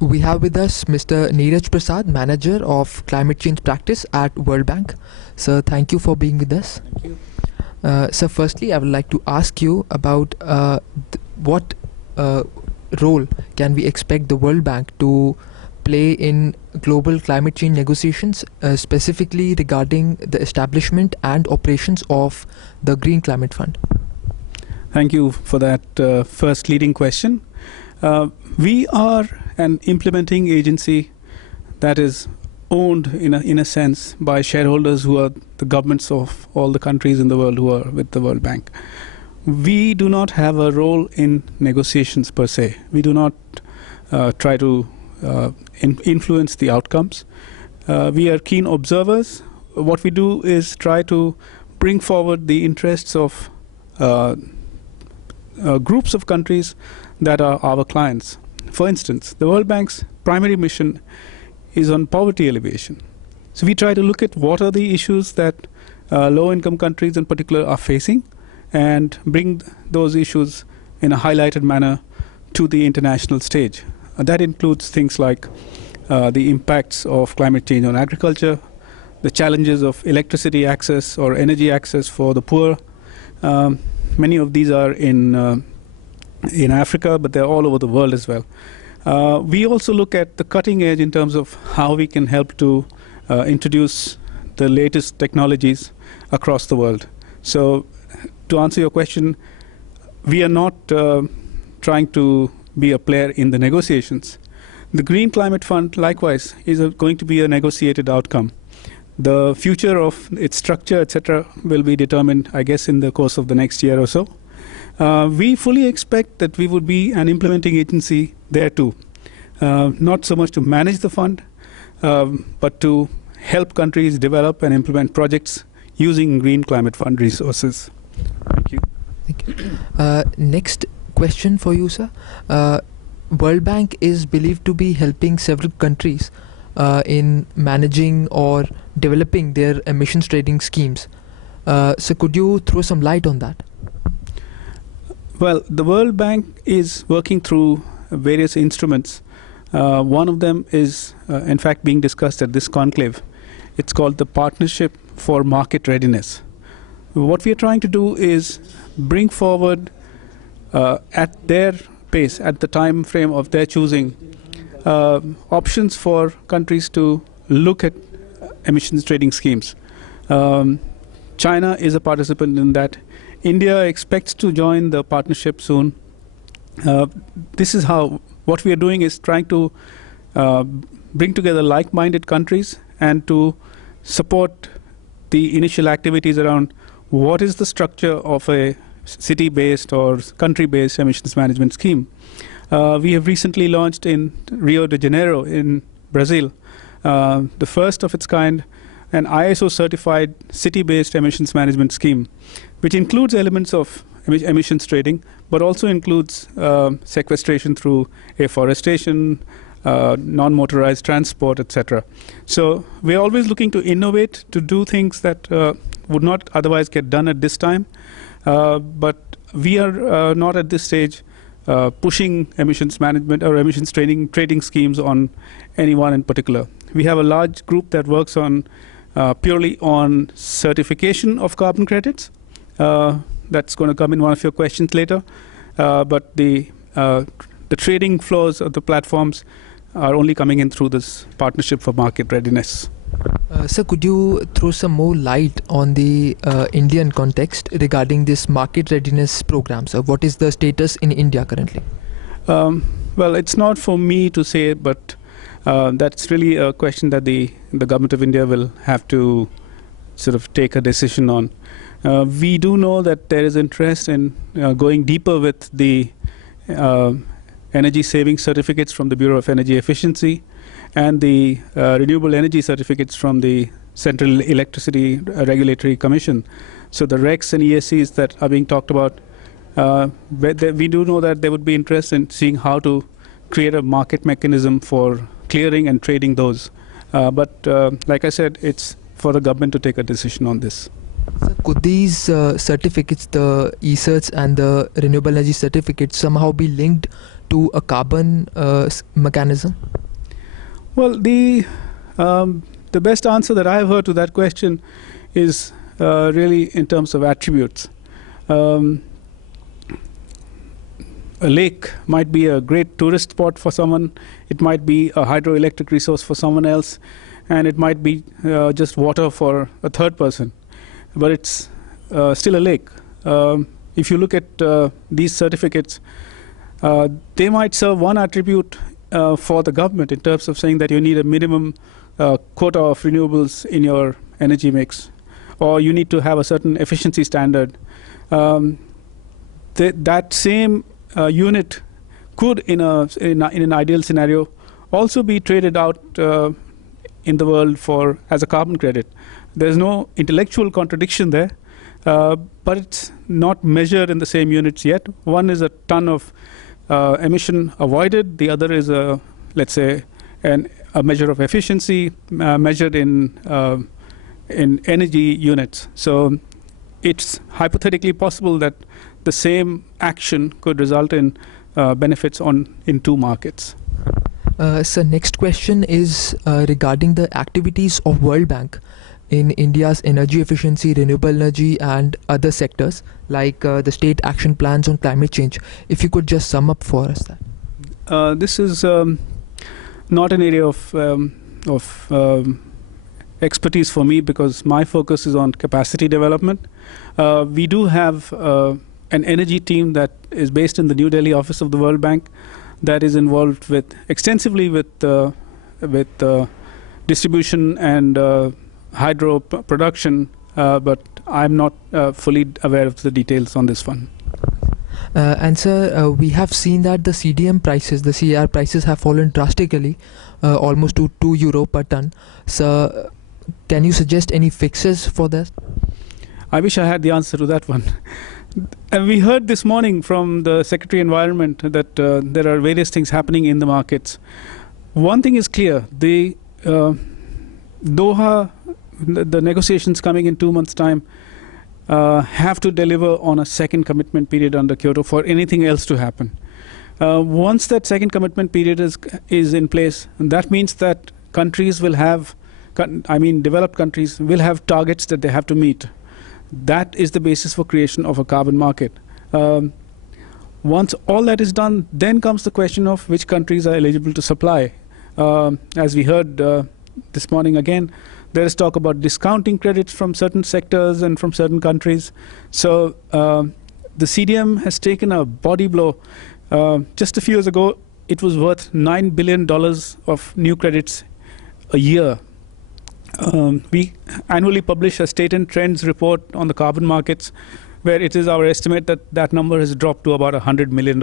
We have with us Mr. Neeraj Prasad, Manager of Climate Change Practice at World Bank. Sir, thank you for being with us. Thank you. Sir, firstly, I would like to ask you about what role can we expect the World Bank to play in global climate change negotiations, specifically regarding the establishment and operations of the Green Climate Fund? Thank you for that first leading question. We are an implementing agency that is owned in a sense by shareholders who are the governments of all the countries in the world who are with the World Bank. We do not have a role in negotiations per se. We do not try to influence the outcomes. We are keen observers. What we do is try to bring forward the interests of groups of countries that are our clients. For instance, the World Bank's primary mission is on poverty alleviation. So we try to look at what are the issues that low-income countries in particular are facing and bring those issues in a highlighted manner to the international stage. That includes things like the impacts of climate change on agriculture, the challenges of electricity access or energy access for the poor. Many of these are in Africa, but they're all over the world as well. We also look at the cutting edge in terms of how we can help to introduce the latest technologies across the world. So to answer your question, we are not trying to be a player in the negotiations. The Green Climate Fund, likewise, is going to be a negotiated outcome. The future of its structure, etc., will be determined, I guess, in the course of the next year or so. We fully expect that we would be an implementing agency there too, not so much to manage the fund, but to help countries develop and implement projects using Green Climate Fund resources. Thank you. Thank you. Next question for you, sir. World Bank is believed to be helping several countries in managing or developing their emissions trading schemes. So could you throw some light on that? Well, the World Bank is working through various instruments. One of them is, in fact, being discussed at this conclave. It's called the Partnership for Market Readiness. What we are trying to do is bring forward at their pace, at the time frame of their choosing, options for countries to look at emissions trading schemes. China is a participant in that. India expects to join the partnership soon. This is how what we are doing is trying to bring together like-minded countries and to support the initial activities around what is the structure of a city-based or country-based emissions management scheme. We have recently launched in Rio de Janeiro in Brazil, the first of its kind, an ISO-certified city-based emissions management scheme, which includes elements of emissions trading, but also includes sequestration through afforestation, non-motorized transport, etc. So we're always looking to innovate, to do things that would not otherwise get done at this time. But we are not at this stage pushing emissions management or emissions trading schemes on anyone in particular. We have a large group that works on purely on certification of carbon credits. That's going to come in one of your questions later. But the trading flows of the platforms are only coming in through this Partnership for Market Readiness. Sir, could you throw some more light on the Indian context regarding this market readiness program? So what is the status in India currently? Well, it's not for me to say, but that's really a question that the government of India will have to sort of take a decision on. We do know that there is interest in going deeper with the energy saving certificates from the Bureau of Energy Efficiency and the renewable energy certificates from the Central Electricity Regulatory Commission. So the RECs and ESCs that are being talked about, we do know that there would be interest in seeing how to create a market mechanism for clearing and trading those. But like I said, it's for the government to take a decision on this. Sir, could these certificates, the e-certs and the renewable energy certificates, somehow be linked to a carbon mechanism? Well, the best answer that I have heard to that question is really in terms of attributes. A lake might be a great tourist spot for someone. It might be a hydroelectric resource for someone else, and it might be just water for a third person. But it's still a lake. If you look at these certificates, they might serve one attribute for the government in terms of saying that you need a minimum quota of renewables in your energy mix, or you need to have a certain efficiency standard. That same unit could, in an ideal scenario, also be traded out in the world as a carbon credit. There's no intellectual contradiction there, but it's not measured in the same units yet. One is a ton of emission avoided. The other is let's say, a measure of efficiency measured in energy units. So it's hypothetically possible that the same action could result in benefits in two markets. So next question is regarding the activities of World Bank in India's energy efficiency, renewable energy and other sectors, like the state action plans on climate change. If you could just sum up for us that. This is not an area of expertise for me, because my focus is on capacity development. We do have an energy team that is based in the New Delhi office of the World Bank that is involved extensively with distribution and hydro production, but I'm not fully aware of the details on this one. And sir, we have seen that the CDM prices, the CER prices have fallen drastically, almost to €2 per ton. So can you suggest any fixes for that? I wish I had the answer to that one. And we heard this morning from the Secretary Environment that there are various things happening in the markets. One thing is clear: the Doha, the negotiations coming in 2 months' time, have to deliver on a second commitment period under Kyoto for anything else to happen. Once that second commitment period is in place, that means that countries will have, developed countries will have targets that they have to meet. That is the basis for creation of a carbon market. Once all that is done, then comes the question of which countries are eligible to supply. As we heard this morning again, there is talk about discounting credits from certain sectors and from certain countries. So the CDM has taken a body blow. Just a few years ago, it was worth $9 billion of new credits a year. We annually publish a state and trends report on the carbon markets, where it is our estimate that that number has dropped to about $100 million.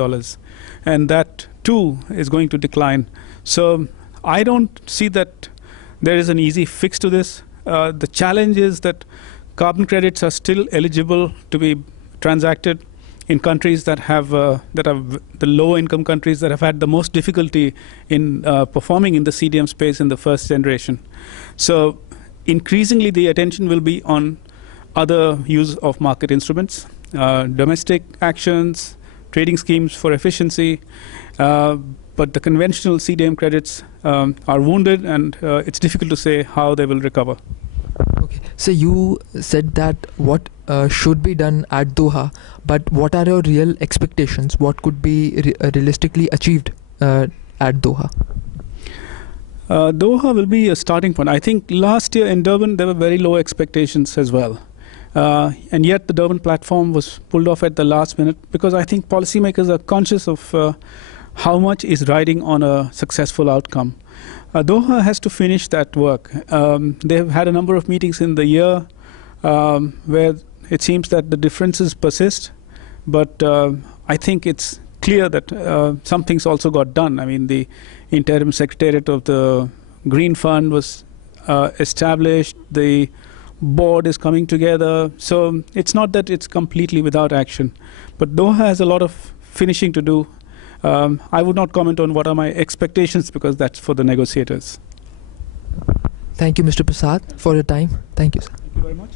And that, too, is going to decline. So I don't see that there is an easy fix to this. The challenge is that carbon credits are still eligible to be transacted in countries that have the low-income countries that have had the most difficulty in performing in the CDM space in the first generation. So increasingly, the attention will be on other use of market instruments, domestic actions, trading schemes for efficiency. But the conventional CDM credits are wounded, and it's difficult to say how they will recover. Okay. So you said that what should be done at Doha, but what are your real expectations? What could be realistically achieved at Doha? Doha will be a starting point. I think last year in Durban, there were very low expectations as well. And yet the Durban platform was pulled off at the last minute, because I think policymakers are conscious of how much is riding on a successful outcome. Doha has to finish that work. They have had a number of meetings in the year where it seems that the differences persist, but I think it's clear that some things also got done. I mean, the interim secretariat of the Green Fund was established. The board is coming together. So it's not that it's completely without action, but Doha has a lot of finishing to do. I would not comment on what are my expectations, because that's for the negotiators. Thank you, Mr. Prasad, for your time. Thank you, sir. Thank you very much.